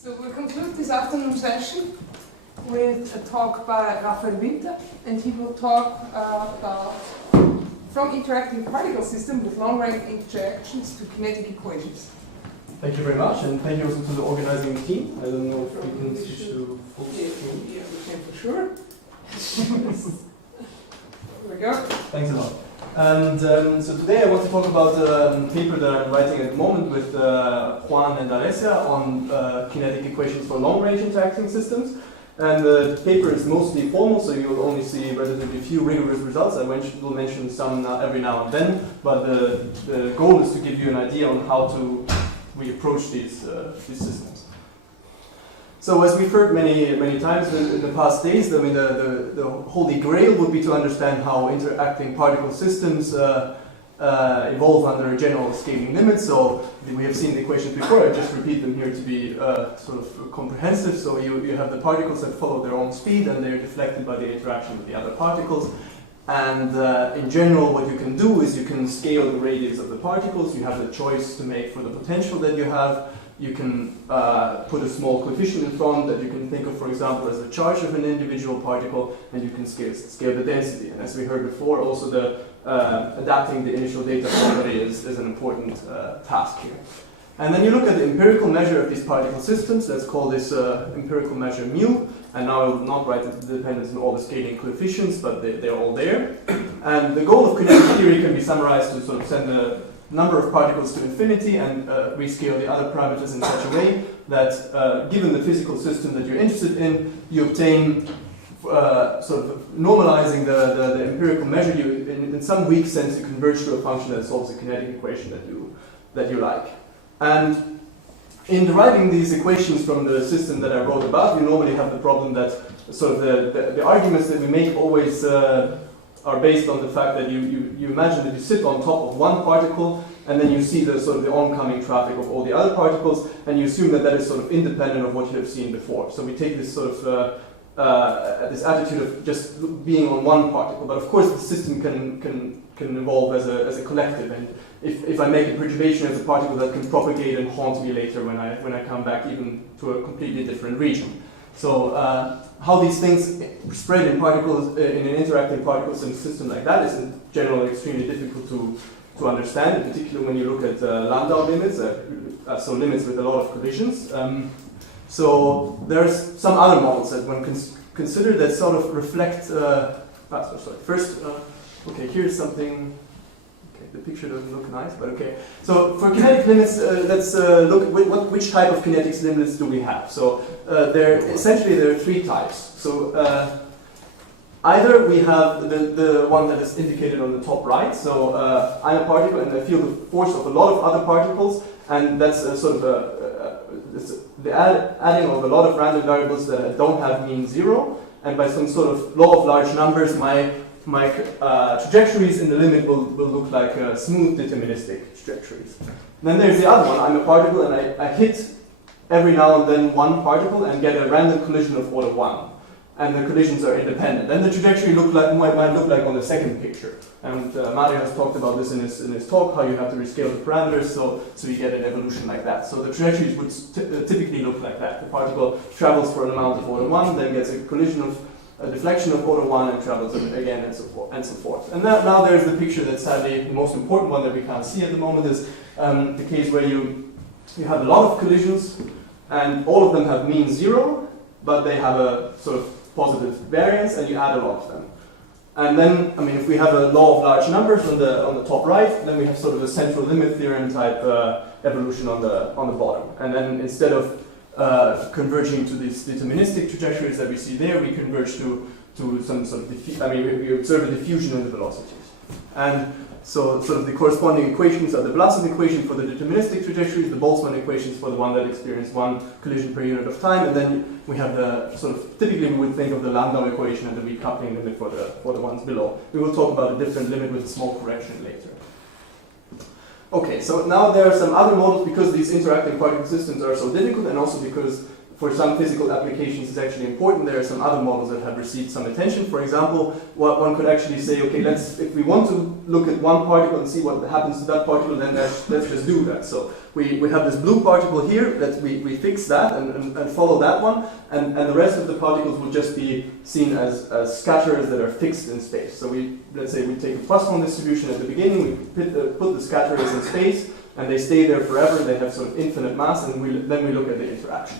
So we'll conclude this afternoon session with a talk by Raphael Winter, and he will talk about from interacting particle system with long-range interactions to kinetic equations. Thank you very much, and thank you also to the organizing team. I don't know if we can switch to full screen. Yeah, we can for sure. There we go. Thanks a lot. And so today I want to talk about a paper that I'm writing at the moment with Juan and Alessia on kinetic equations for long-range interacting systems. And the paper is mostly formal, so you'll only see relatively few rigorous results. I will mention some every now and then, but the goal is to give you an idea on how we approach these systems. So as we've heard many times in the past days, I mean, the holy grail would be to understand how interacting particle systems evolve under general scaling limits. So we have seen the equations before. I just repeat them here to be sort of comprehensive. So you have the particles that follow their own speed, and they're deflected by the interaction with the other particles. And in general, what you can do is you can scale the radius of the particles. You have the choice to make for the potential that you have. You can put a small coefficient in front that you can think of, for example, as the charge of an individual particle, and you can scale the density. And as we heard before, also adapting the initial data property is an important task here. And then you look at the empirical measure of these particle systems. Let's call this empirical measure mu. And now I will not write the dependence on all the scaling coefficients, but they're all there. And the goal of kinetic theory can be summarized to sort of send the number of particles to infinity and rescale the other parameters in such a way that given the physical system that you're interested in, you obtain sort of normalizing the empirical measure. In some weak sense, you converge to a function that solves the kinetic equation that you like. And in deriving these equations from the system that I wrote about, you normally have the problem that sort of the arguments that we make always are based on the fact that you imagine that you sit on top of one particle, and then you see the sort of the oncoming traffic of all the other particles, and you assume that that is sort of independent of what you have seen before. So we take this sort of this attitude of just being on one particle, but of course the system can evolve as a collective. And if I make a perturbation as a particle, that can propagate and haunt me later when I come back even to a completely different region. So how these things spread in particles in an interacting particle system like that is in general extremely difficult to understand, in particular when you look at Landau limits, so limits with a lot of collisions. So there's some other models that one can consider that sort of reflect. First, okay, here's something. The picture doesn't look nice, but okay. So for kinetic limits, let's look at which type of kinetic limits do we have. So essentially there are three types. So either we have the one that is indicated on the top right. So I'm a particle and I feel the force of a lot of other particles, and that's sort of the adding of a lot of random variables that don't have mean zero, and by some sort of law of large numbers, my trajectories in the limit will look like smooth deterministic trajectories. Then there's the other one. I'm a particle and I hit every now and then one particle and get a random collision of order 1. And the collisions are independent. Then the trajectory might look like on the second picture. And Mario has talked about this in his talk, how you have to rescale the parameters so you get an evolution like that. So the trajectories would typically look like that. The particle travels for an amount of order 1, then gets a collision of a deflection of order 1 and travels again and so forth. And now there's the picture that's sadly the most important one that we can't see at the moment is the case where you have a lot of collisions and all of them have mean zero, but they have a sort of positive variance and you add a lot of them. And then, I mean, if we have a law of large numbers on the top right, then we have sort of a central limit theorem type evolution on the bottom. And then instead of converging to these deterministic trajectories that we see there, we converge to some sort of we observe a diffusion in the velocities. And so sort of the corresponding equations are the Blassian equation for the deterministic trajectories, the Boltzmann equations for the one that experience one collision per unit of time, and then we have the sort of, typically we would think of the Landau equation and the recoupling limit for the ones below. We will talk about a different limit with a small correction later. Okay, so now there are some other models because these interacting particle systems are so difficult, and also because for some physical applications is actually important. There are some other models that have received some attention. For example, one could actually say, okay, if we want to look at one particle and see what happens to that particle, then let's just do that. So we have this blue particle here, that we fix that and follow that one, and the rest of the particles will just be seen as scatterers that are fixed in space. So let's say we take a Poisson distribution at the beginning, we put the scatterers in space, and they stay there forever. They have sort of infinite mass, and then we look at the interaction.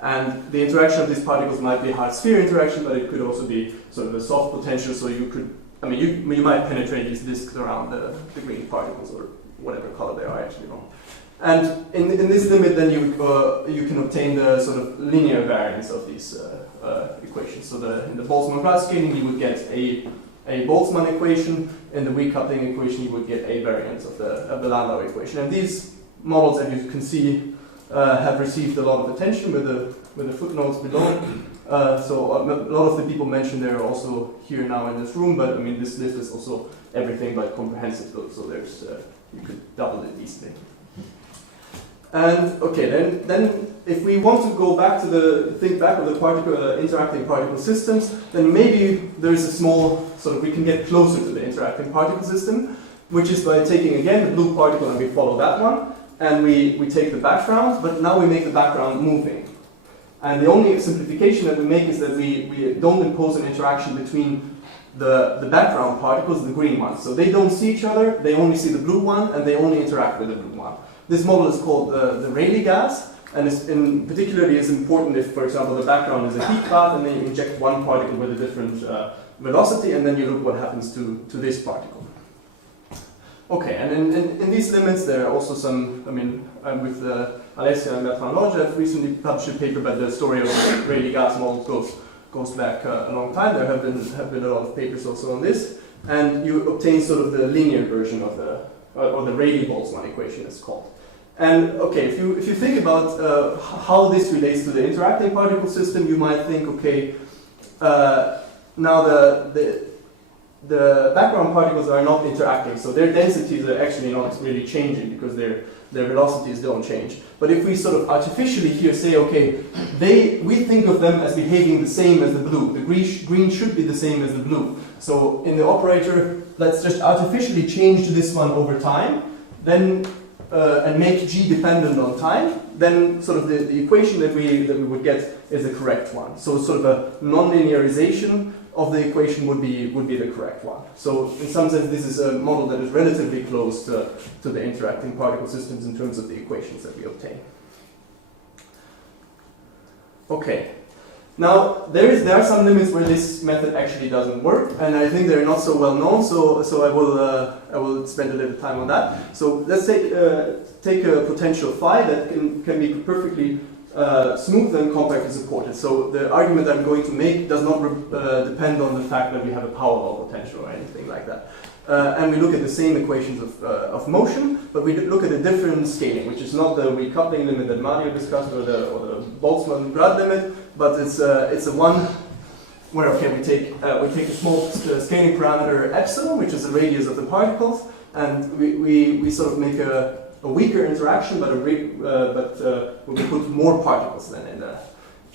And the interaction of these particles might be a hard sphere interaction, but it could also be sort of a soft potential. So you could, you might penetrate these disks around the green particles, or whatever color they are actually wrong. And in this limit, then you can obtain the sort of linear variance of these equations. So in the Boltzmann-Grad scaling, you would get a Boltzmann equation. In the weak coupling equation, you would get a variance of the Landau equation. And these models, as you can see, have received a lot of attention with the footnotes below. So a lot of the people mentioned they're also here now in this room, but this list is also everything but comprehensive, so there's you could double it easily. And okay, then if we want to go back to think back of the interacting particle systems, then maybe there's a small we can get closer to the interacting particle system, which is by taking again the blue particle and we follow that one. And we take the background, but now we make the background moving. And the only simplification that we make is that we don't impose an interaction between the background particles, the green ones. So they don't see each other, they only see the blue one, and they only interact with the blue one. This model is called the Rayleigh gas, and particularly is important if, for example, the background is a heat bath, and then you inject one particle with a different velocity, and then you look what happens to this particle. Okay, and in these limits there are also some, with Alessia and Bertrand Lodge have recently published a paper, but the story of the Rayleigh gas model goes back a long time. There have been a lot of papers also on this, and you obtain sort of the linear version of the Rayleigh-Boltzmann equation, it's called. And okay, if you think about how this relates to the interacting particle system, you might think, okay, now the background particles are not interacting, so their densities are actually not really changing because their velocities don't change. But if we sort of artificially here say, okay, we think of them as behaving the same as the blue. The green should be the same as the blue. So in the operator, let's just artificially change this one over time, then and make G dependent on time. Then sort of the equation that we would get is the correct one. So sort of a non-linearization of the equation would be the correct one. So in some sense, this is a model that is relatively close to the interacting particle systems in terms of the equations that we obtain. Okay. Now there are some limits where this method actually doesn't work, and I think they're not so well known. So I will spend a little time on that. So let's take a potential phi that can be perfectly smooth and compactly supported. So the argument I'm going to make does not depend on the fact that we have a power law potential or anything like that. And we look at the same equations of motion, but we look at a different scaling, which is not the recoupling limit that Mario discussed or the Boltzmann-Grad limit, but it's a one where we take a small scaling parameter epsilon, which is the radius of the particles, and we sort of make a weaker interaction, but we put more particles than in the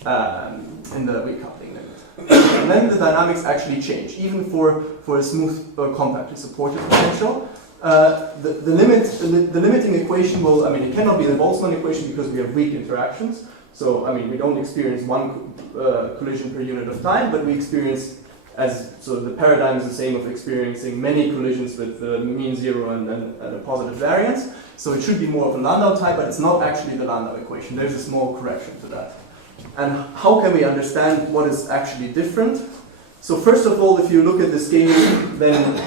recoupling limit. And then the dynamics actually change, even for a smooth, compactly supported potential. The limiting equation will, it cannot be the Boltzmann equation because we have weak interactions. So, we don't experience one collision per unit of time, but we experience, the paradigm is the same of experiencing many collisions with mean zero and a positive variance. So it should be more of a Landau type, but it's not actually the Landau equation. There's a small correction to that. And how can we understand what is actually different? So first of all, if you look at the scaling, then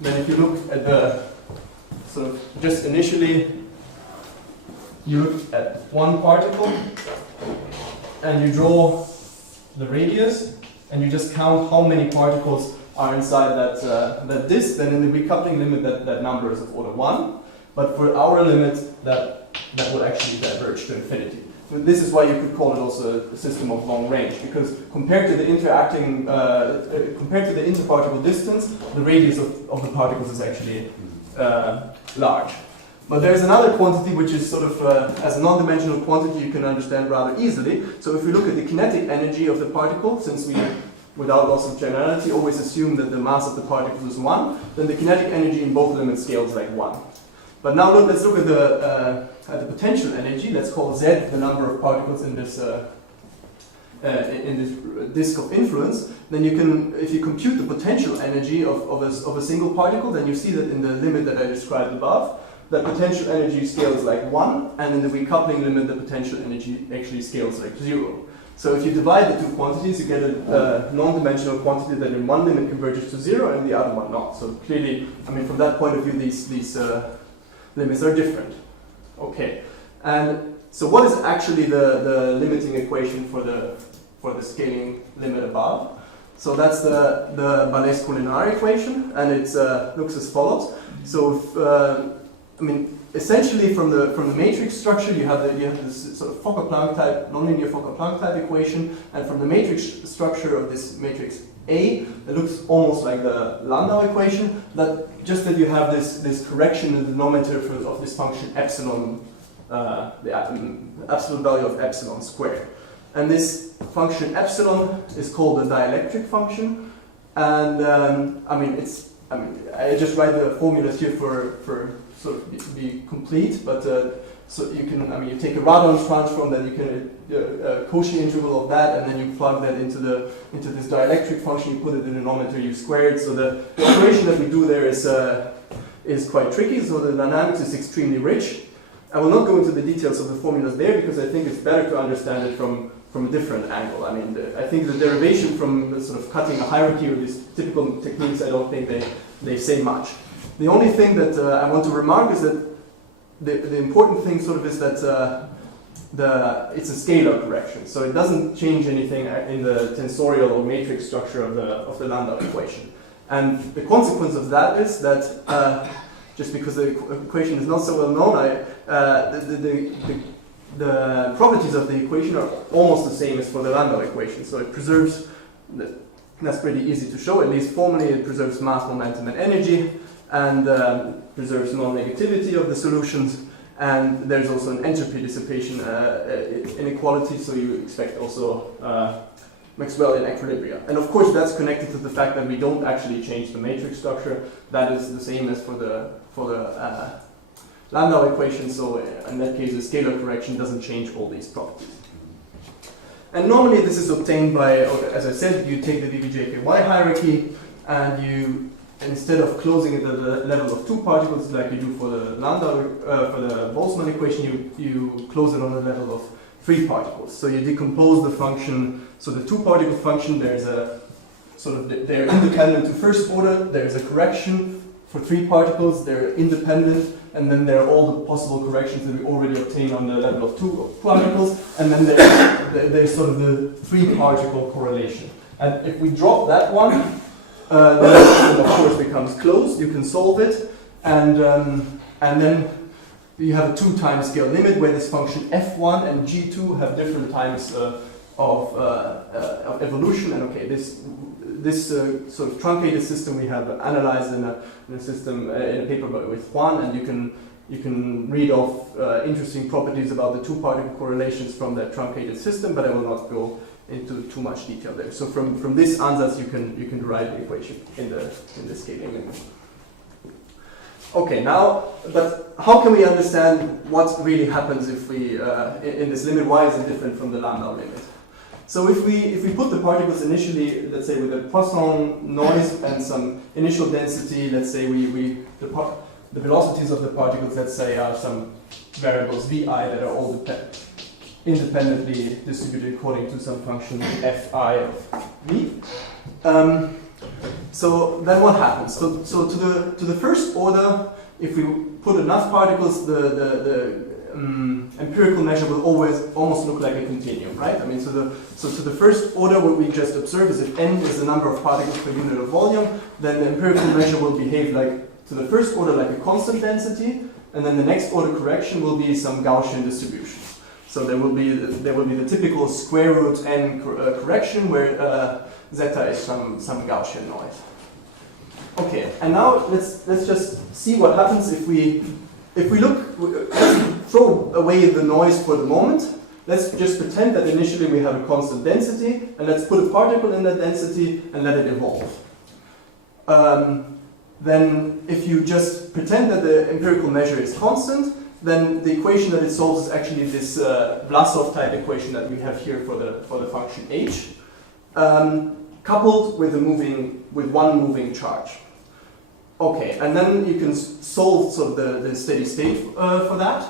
if you look at the sort of just initially, you look at one particle and you draw the radius and you just count how many particles are inside that disk. Then in the recoupling limit, that number is of order 1. But for our limit, that would actually diverge to infinity. This is why you could call it also a system of long range, because compared to the interparticle distance, the radius of the particles is actually large. But there's another quantity which is sort of, as a non-dimensional quantity, you can understand rather easily. So if we look at the kinetic energy of the particle, since we, without loss of generality, always assume that the mass of the particle is 1, then the kinetic energy in both limit scales like 1. But now let's look at the potential energy. Let's call Z the number of particles in this disk of influence. Then you can, if you compute the potential energy of a single particle, then you see that in the limit that I described above, the potential energy scales like 1, and in the recoupling limit, the potential energy actually scales like 0. So if you divide the two quantities, you get a non-dimensional quantity that in one limit converges to 0 and the other one not. So clearly, I mean, from that point of view, these limits are different. Okay, and so what is actually the limiting equation for the scaling limit above? So that's the Balescu-Lenard equation, and it looks as follows. So if, I mean, essentially from the matrix structure, you have this sort of Fokker-Planck type, nonlinear Fokker-Planck type equation, and from the matrix structure of this matrix A, it looks almost like the Landau equation, just that you have this correction in the denominator of this function epsilon, the absolute value of epsilon squared. And this function epsilon is called the dielectric function, and I just write the formulas here for sort of to be complete, but so you can, you take a Radon transform, then you can Cauchy integral of that, and then you plug that into this dielectric function. You put it in the denominator, you square it. So the operation that we do there is quite tricky. So the dynamics is extremely rich. I will not go into the details of the formulas there because I think it's better to understand it from a different angle. I mean, I think the derivation from sort of cutting a hierarchy or these typical techniques, I don't think they say much. The only thing that I want to remark is that the important thing sort of is that it's a scalar correction, so it doesn't change anything in the tensorial or matrix structure of the Landau equation. And the consequence of that is that just because the equation is not so well known, the properties of the equation are almost the same as for the Landau equation. So it preserves, that's pretty easy to show, at least formally, it preserves mass, momentum, and energy, and preserves non-negativity of the solutions, and there's also an entropy dissipation inequality, so you expect also Maxwellian equilibria. And of course that's connected to the fact that we don't actually change the matrix structure. That is the same as for the Landau equation, so in that case the scalar correction doesn't change all these properties. And normally this is obtained by, as I said, you take the dvjky hierarchy, and instead of closing it at the level of two particles like you do for the Landau, for the Boltzmann equation, you close it on the level of three particles. So you decompose the function. So the two-particle function, there's a sort of, they're independent to first order. There's a correction for three particles. They're independent, and then there are all the possible corrections that we already obtained on the level of two particles. And then there's sort of the three-particle correlation. And if we drop that one, then the system, of course, becomes closed. You can solve it, and then you have a 2-time scale limit where this function f1 and g2 have different times of evolution. And okay, this sort of truncated system we have analyzed in a system in a paper with Juan, and you can read off interesting properties about the two-particle correlations from that truncated system, but I will not go into too much detail there. So from this ansatz you can derive the equation in the scaling limit. Okay, now, but how can we understand what really happens if we in this limit? Why is it different from the Landau limit? So if we put the particles initially, let's say with a Poisson noise and some initial density, let's say the velocities of the particles, let's say, are some variables vi that are all independently distributed according to some function fi of v. So then what happens? So to the first order, if we put enough particles, the empirical measure will almost look like a continuum, right? I mean, so to the first order, what we just observe is if n is the number of particles per unit of volume, then the empirical measure will behave like, to the first order, like a constant density, and then the next order correction will be some Gaussian distributions. So there will be the typical square root n correction where zeta is some Gaussian noise. Okay, and now let's just see what happens if we if we look, let's throw away the noise for the moment. Let's just pretend that initially we have a constant density, and let's put a particle in that density and let it evolve. Then if you just pretend that the empirical measure is constant, then the equation that it solves is actually this Vlasov type equation that we have here for the function h, coupled with one moving charge. Okay, and then you can solve sort of the steady state for that.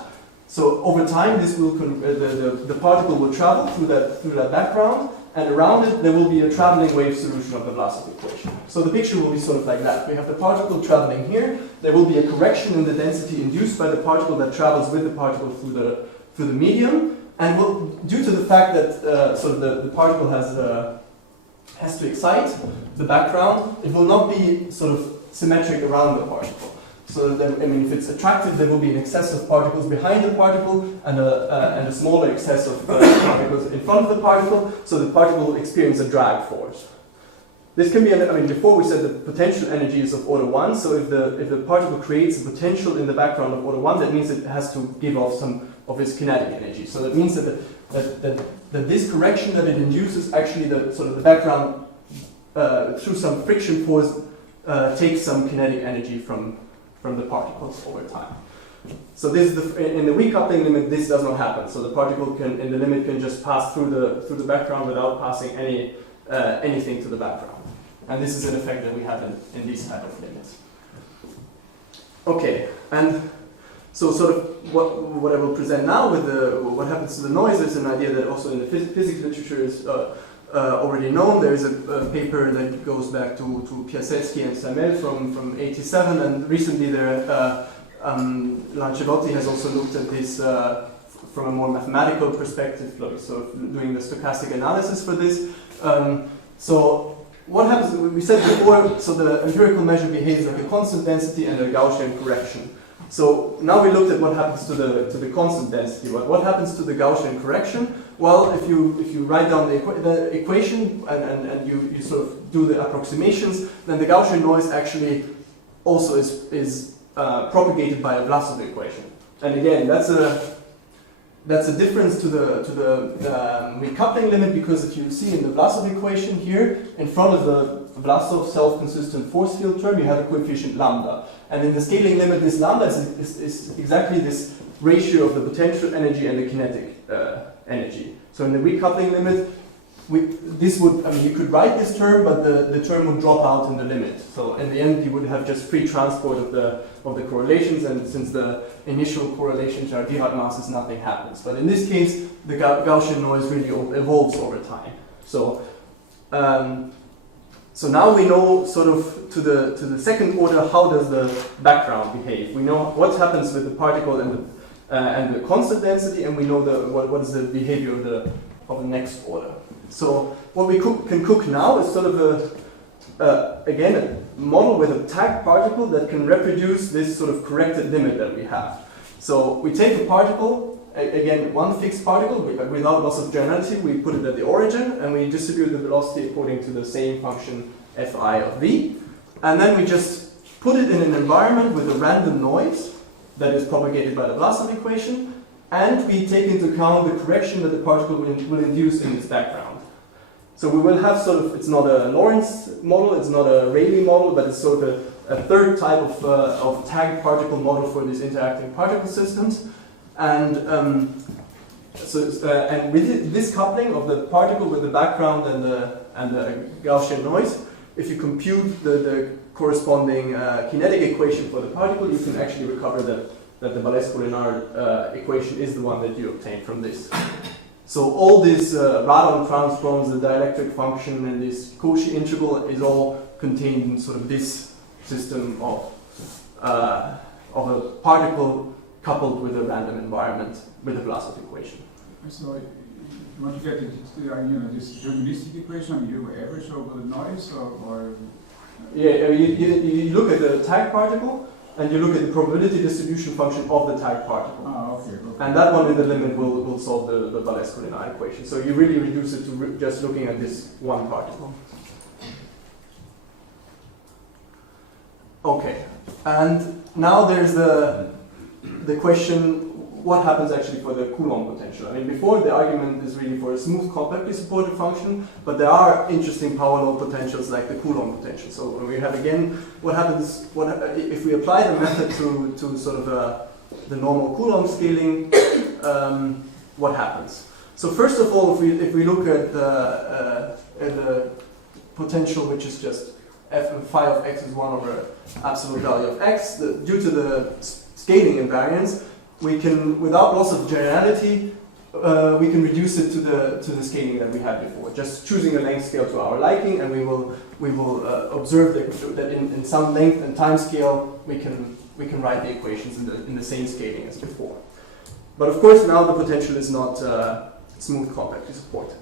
So over time, this will the particle will travel through that background, and around it there will be a traveling wave solution of the Vlasov equation. So the picture will be sort of like that. We have the particle traveling here. There will be a correction in the density induced by the particle that travels with the particle through the medium, and due to the fact that sort of the particle has to excite the background, it will not be sort of symmetric around the particle. So then, I mean, if it's attractive, there will be an excess of particles behind the particle and a smaller excess of particles in front of the particle, so the particle will experience a drag force. This can be, I mean, before we said the potential energy is of order 1, so if the particle creates a potential in the background of order 1, that means it has to give off some of its kinetic energy. So that means that this correction that it induces actually the background through some friction force takes some kinetic energy from the particles over time. So this is in the recoupling limit, this does not happen. So the particle in the limit can just pass through the background without passing anything to the background. And this is an effect that we have in these type of limits. Okay, and so sort of what I will present now with what happens to the noise is an idea that also in the physics literature is already known. There is a paper that goes back to Piasecki and Samel from 87, and recently Lancelotti has also looked at this from a more mathematical perspective, so doing the stochastic analysis for this. So what happens, we said before, so the empirical measure behaves like a constant density and a Gaussian correction. So now we looked at what happens to the constant density. What happens to the Gaussian correction? Well, if you write down the equation and you sort of do the approximations, then the Gaussian noise actually also is propagated by a Vlasov equation. And again, that's a difference to the recoupling limit, because if you see in the Vlasov equation here, in front of the Vlasov self-consistent force field term, you have a coefficient lambda. And in the scaling limit, this lambda is exactly this ratio of the potential energy and the kinetic energy. So in the recoupling limit, you could write this term, but the term would drop out in the limit. So in the end, you would have just free transport of the correlations, and since the initial correlations are Dirac masses, nothing happens. But in this case, the Gaussian noise really evolves over time. So now we know sort of to the second order, how does the background behave? We know what happens with the particle and the constant density, and we know what is the behavior of the next order. So what we can cook now is sort of again a model with a tagged particle that can reproduce this sort of corrected limit that we have. So we take a particle, again one fixed particle without loss of generality, we put it at the origin, and we distribute the velocity according to the same function fi of v, and then we just put it in an environment with a random noise that is propagated by the Vlasov equation, and we take into account the correction that the particle will induce in its background. So we will have sort of, it's not a Lorentz model, it's not a Rayleigh model, but it's sort of a third type of tagged particle model for these interacting particle systems. And and with this coupling of the particle with the background and the Gaussian noise, if you compute the corresponding kinetic equation for the particle, you can actually recover that the Balescu-Lenard equation is the one that you obtain from this. So all these radon transforms, the dielectric function, and this Cauchy integral is all contained in sort of this system of a particle coupled with a random environment with a Vlasov equation. So you want to get this deterministic equation, you average over the noise, or yeah, you look at the tag particle, and you look at the probability distribution function of the tag particle. Okay. And that one in the limit will solve the Balescu-Lenard equation. So you really reduce it to just looking at this one particle. Okay, and now there's the question, what happens actually for the Coulomb potential? I mean, before the argument is really for a smooth compactly supported function, but there are interesting power law potentials like the Coulomb potential. So when we have again, what happens, if we apply the method to sort of the normal Coulomb scaling, what happens? So first of all, if we look at the potential, which is just phi of x is 1 over absolute value of x, due to the scaling invariance, we can, without loss of generality, we can reduce it to the scaling that we had before, just choosing a length scale to our liking, and we will observe that in some length and time scale we can write the equations in the same scaling as before. But of course now the potential is not smooth compactly supported.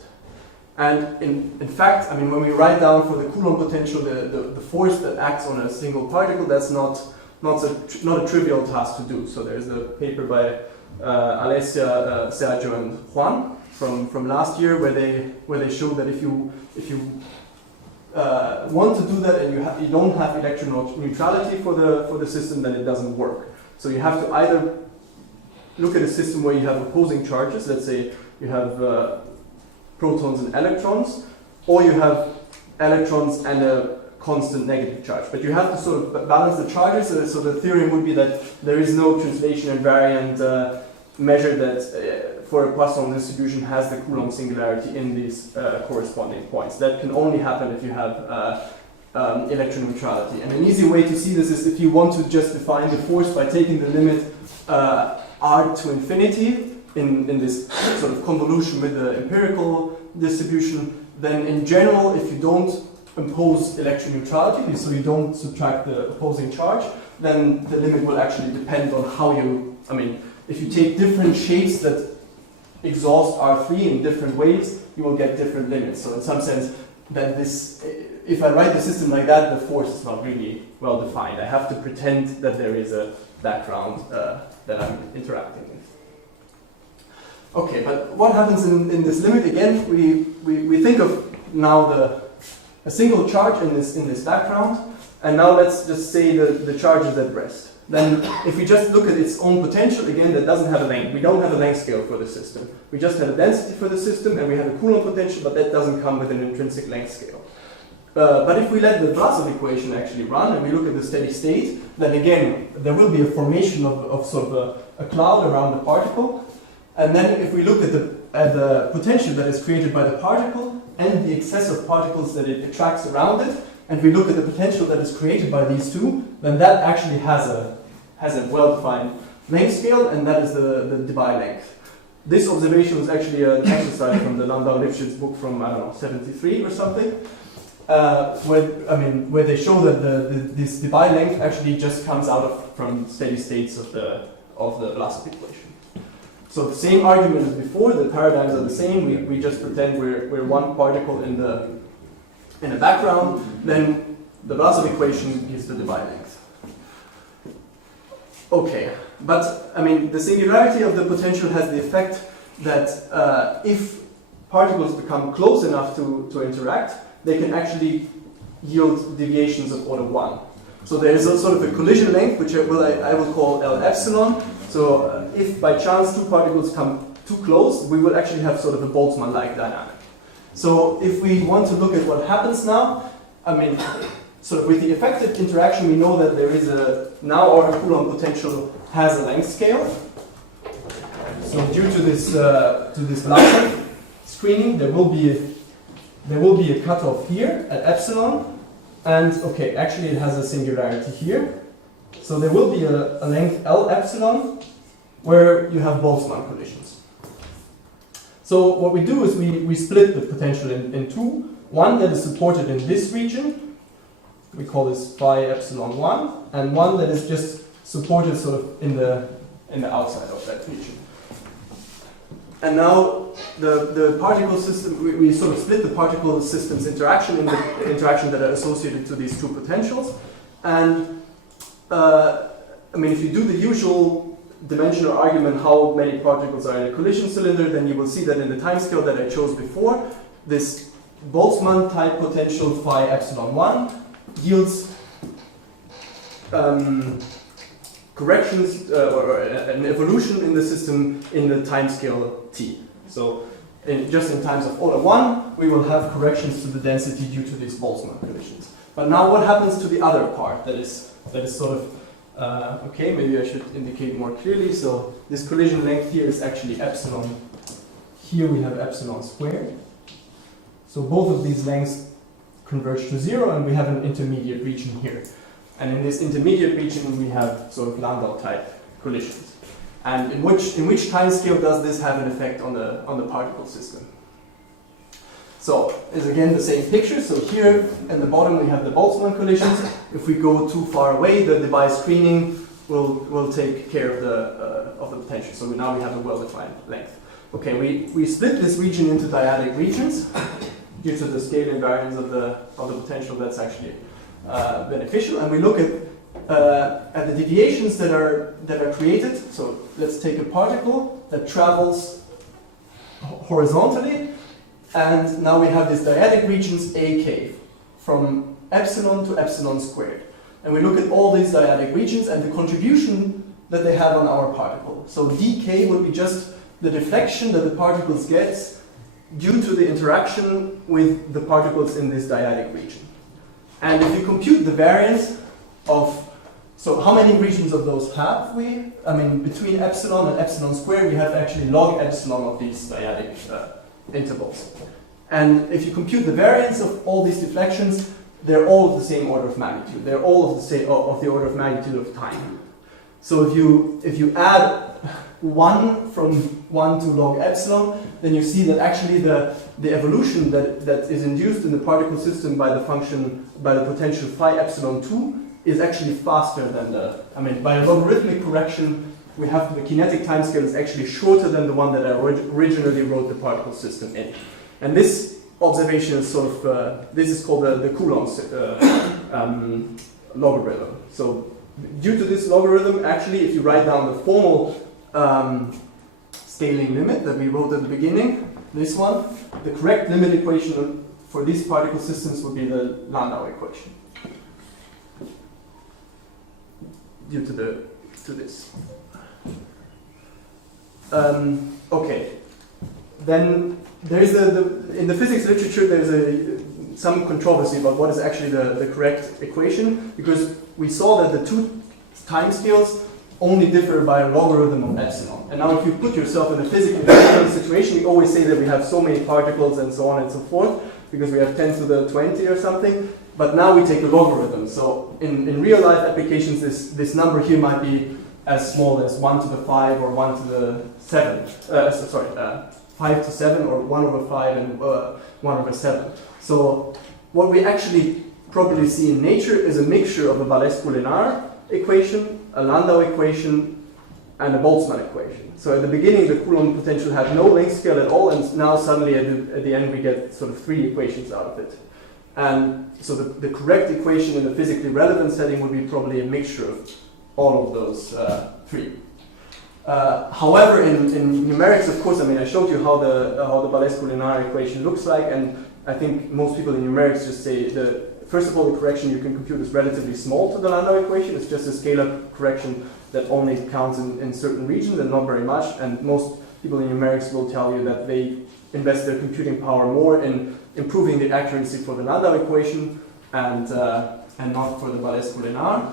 And in fact, I mean, when we write down for the Coulomb potential the force that acts on a single particle, that's not a trivial task to do. So there's a paper by Alessia, Sergio, and Juan from last year where they showed that if you want to do that and you don't have electron neutrality for the system, then it doesn't work. So you have to either look at a system where you have opposing charges. Let's say you have protons and electrons, or you have electrons and a constant negative charge. But you have to sort of balance the charges, so the theorem would be that there is no translation invariant measure that for a Poisson distribution has the Coulomb singularity in these corresponding points. That can only happen if you have electron neutrality. And an easy way to see this is if you want to just define the force by taking the limit r to infinity in this sort of convolution with the empirical distribution, then in general, if you don't impose electron neutrality, so you don't subtract the opposing charge, then the limit will actually depend on how you, I mean, if you take different shapes that exhaust R3 in different ways, you will get different limits. So in some sense, then this, if I write the system like that, the force is not really well defined. I have to pretend that there is a background that I'm interacting with. Okay, but what happens in this limit? Again, we think of now a single charge in this background, and now let's just say the charge is at rest. Then if we just look at its own potential, again, that doesn't have a length. We don't have a length scale for the system. We just have a density for the system, and we have a Coulomb potential, but that doesn't come with an intrinsic length scale. But if we let the Vlasov equation actually run, and we look at the steady state, then again, there will be a formation of sort of a cloud around the particle. And then if we look at the potential that is created by the particle and the excess of particles that it attracts around it, and we look at the potential that is created by these two, then that actually has a well-defined length scale, and that is the Debye length. This observation was actually an exercise from the Landau-Lifshitz book from, I don't know, 73 or something, where they show that this Debye length actually just comes out from steady states of the Vlasov equation. So the same argument as before, the paradigms are the same. We just pretend we're one particle in a background. Then the Vlasov equation gives the Debye length. Okay, but I mean the singularity of the potential has the effect that if particles become close enough to interact, they can actually yield deviations of order 1. So there is a sort of a collision length, which I will call L epsilon. So if by chance two particles come too close, we will actually have sort of a Boltzmann-like dynamic. So if we want to look at what happens now, I mean, sort of with the effective interaction, we know that there is now our Coulomb potential has a length scale. So due to this Vlasov screening, there will be a cutoff here at epsilon, and okay, actually it has a singularity here. So there will be a length L epsilon where you have Boltzmann collisions. So what we do is we split the potential in two. One that is supported in this region, we call this phi epsilon 1, and one that is just supported sort of in the outside of that region. And now the particle system, we sort of split the particle system's interaction in the interaction that are associated to these two potentials. And I mean, if you do the usual dimensional argument how many particles are in a collision cylinder, then you will see that in the timescale that I chose before, this Boltzmann type potential phi epsilon 1 yields corrections or an evolution in the system in the time scale t. So just in times of order 1, we will have corrections to the density due to these Boltzmann collisions. But now what happens to the other part that is sort of, okay, maybe I should indicate more clearly. So this collision length here is actually epsilon. Here we have epsilon squared. So both of these lengths converge to 0, and we have an intermediate region here. And in this intermediate region, we have sort of Landau type collisions. And in which time scale does this have an effect on the particle system? So it's again the same picture. So here at the bottom we have the Boltzmann collisions. If we go too far away, the device screening will take care of the potential. So now we have a well-defined length. Okay, we split this region into dyadic regions due to the scale invariance of the potential. That's actually beneficial, and we look at the deviations that are created. So let's take a particle that travels horizontally, and now we have these dyadic regions AK from epsilon to epsilon squared, and we look at all these dyadic regions and the contribution that they have on our particle. So dk would be just the deflection that the particles get due to the interaction with the particles in this dyadic region. And if you compute the variance of, so how many regions of those have we? I mean, between epsilon and epsilon squared, we have actually log epsilon of these dyadic intervals. And if you compute the variance of all these deflections, they're all of the same order of magnitude. They're all of the same of the order of magnitude of time. So if you add 1 from 1 to log epsilon, then you see that actually the evolution that is induced in the particle system by the function, by the potential phi epsilon 2 is actually faster than by a logarithmic correction, we have the kinetic timescale is actually shorter than the one that I originally wrote the particle system in. And this observation is sort of, this is called the Coulomb logarithm. So due to this logarithm, actually, if you write down the formal scaling limit that we wrote at the beginning, this one, the correct limit equation for these particle systems would be the Landau equation. Due to this. Okay. Then there is in the physics literature there's some controversy about what is actually the correct equation, because we saw that the two timescales only differ by a logarithm of epsilon. And now if you put yourself in a physically situation, we always say that we have so many particles and so on and so forth, because we have 10 to the 20 or something. But now we take a logarithm. So in real life applications, this number here might be as small as 1 to the 5 or 1 to the 7. 5 to 7 or 1 over 5 and 1 over 7. So what we actually probably see in nature is a mixture of a Balescu-Lenard equation, a Landau equation, and a Boltzmann equation. So at the beginning, the Coulomb potential had no length scale at all, and now suddenly at the end we get sort of 3 equations out of it. And so the correct equation in the physically relevant setting would be probably a mixture of all of those 3. However, in numerics, of course, I showed you how the Balescu-Lenard equation looks like, and I think most people in numerics just say first of all, the correction you can compute is relatively small to the Landau equation. It's just a scalar correction that only counts in certain regions and not very much. And most people in numerics will tell you that they invest their computing power more in improving the accuracy for the Landau equation and not for the Balescu-Lenard.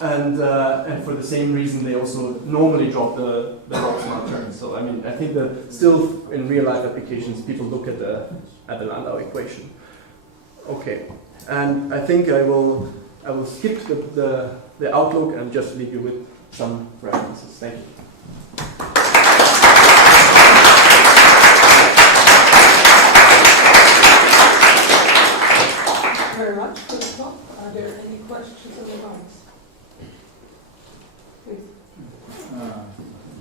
And for the same reason, they also normally drop the Boltzmann term. So I think that still in real life applications, people look at the Landau equation. Okay, and I think I will skip the outlook and just leave you with some references. Thank you. Thank you very much for the talk. Are there any questions or remarks?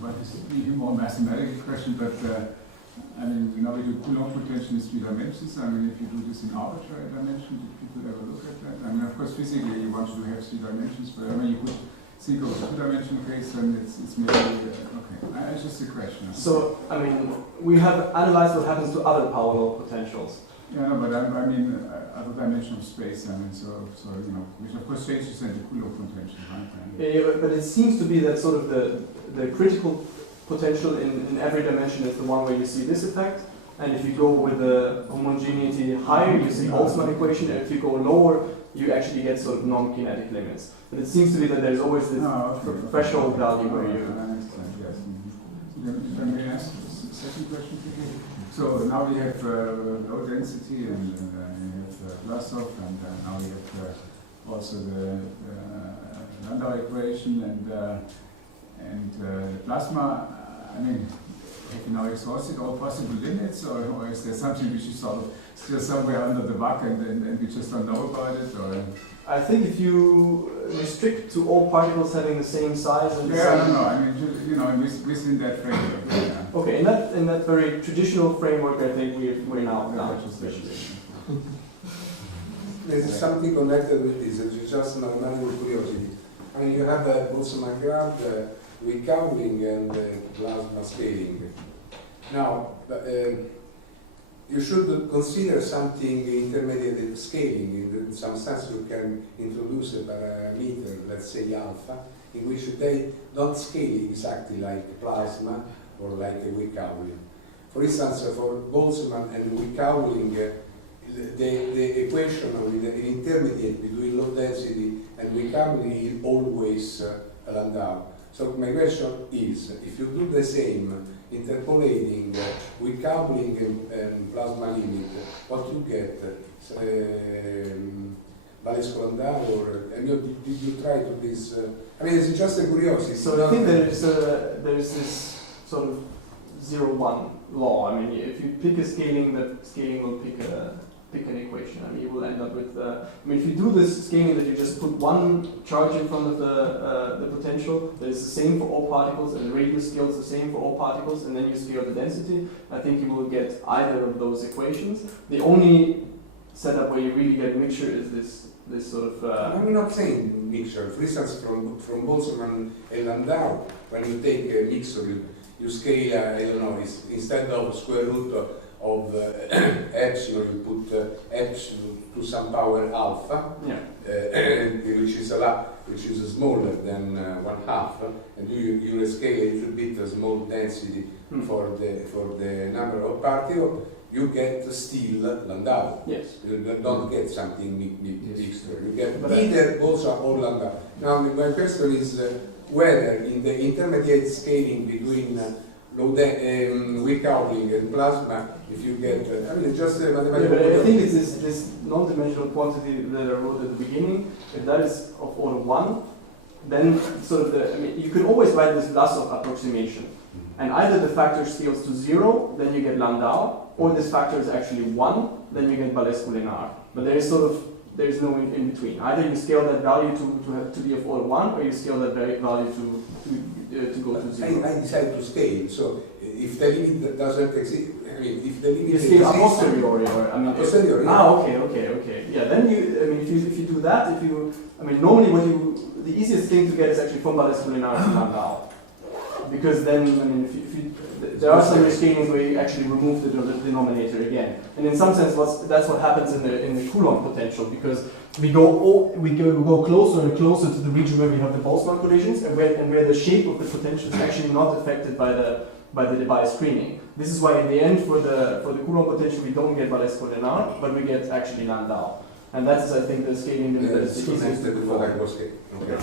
But this is maybe more mathematical question, but now we do Coulomb potential in 3 dimensions. If you do this in arbitrary dimension, do people ever look at that? Of course, physically you want to have 3 dimensions, but you could think of a 2-dimensional case, and it's maybe okay. It's just a question. So we have analyzed what happens to other power law potentials. Yeah, no, but other dimension of space. Which of course changes the Coulomb potential, right? But it seems to be that sort of the critical potential in every dimension is the one where you see this effect. And if you go with the homogeneity higher, you see Boltzmann equation. And if you go lower, you actually get sort of non-kinetic limits. But it seems to be that there's always this threshold value where you... If I may ask a second question. So now we have low density and we have Hausdorff, and now we have also the Landau equation and the plasma. I mean, have you now exhausted all possible limits, or is there something which is sort of still somewhere under the buck and we just don't know about it? Or? I think if you restrict to all particles having the same size and I don't know. I mean, you know, within that framework. Yeah. Okay, in that very traditional framework, I think we're now There's something connected with this. It's just mathematical curiosity. I mean, you have Boltzmann graph, with coupling and plasma scaling. Now, you should consider something intermediate scaling. In some sense, you can introduce a parameter, let's say alpha, in which they don't scale exactly like plasma or like a weak coupling. For instance, for Boltzmann and weak coupling, the equation with an intermediate between low density and weak coupling is always Landau. So my question is, if you do the same, interpolating with coupling and plasma limit, what you get? Balescu-Lenard, or did you try to this? I mean, it's just a curiosity. So I think there's this sort of 0-1 law. I mean, if you pick a scaling, that scaling will pick an equation. I mean, you will end up with. I mean, if you do this scaling that you just put one charge in front of the potential, that is the same for all particles, and the radius scale is the same for all particles, and then you scale the density, I think you will get either of those equations. The only setup where you really get mixture is this sort of. I'm not saying mixture. For instance, from Boltzmann and Landau, when you take a mixture, you scale. I don't know. Instead of square root of epsilon, you put epsilon to some power alpha, which is smaller than 1/2, and you scale a little bit a small density for the number of particles. You get still Landau. Yes. You don't get something mixture. You get either Boltzmann or Landau. Now, my question is whether in the intermediate scaling between weak coupling and plasma, if you get, I mean, just mathematical. But I think it's this non-dimensional quantity that I wrote at the beginning. If that is of order 1, then sort of I mean, you can always write this Vlasov approximation. And either the factor scales to 0, then you get Landau, or this factor is actually 1, then you get Balescu-Lenard. But there is no in between. Either you scale that value to be of order 1, or you scale that value to go to 0. I decide to scale. So if the limit doesn't exist, I mean, if the limit you exists, scale a posteriori, or I mean, posteriori. Okay. Yeah, then I mean, if you do that, I mean, normally the easiest thing to get is actually from Balescu-Lenard to Landau. Because then, I mean, there are some rescalings where you actually remove the denominator again, and in some sense, that's what happens in the Coulomb potential, because we go closer and closer to the region where we have the Boltzmann collisions, and where the shape of the potential is actually not affected by the device screening. This is why in the end, for the Coulomb potential, we don't get Balescu-Lenard, but we get actually Landau, and that is, I think, the scaling that is the easiest to do. Okay.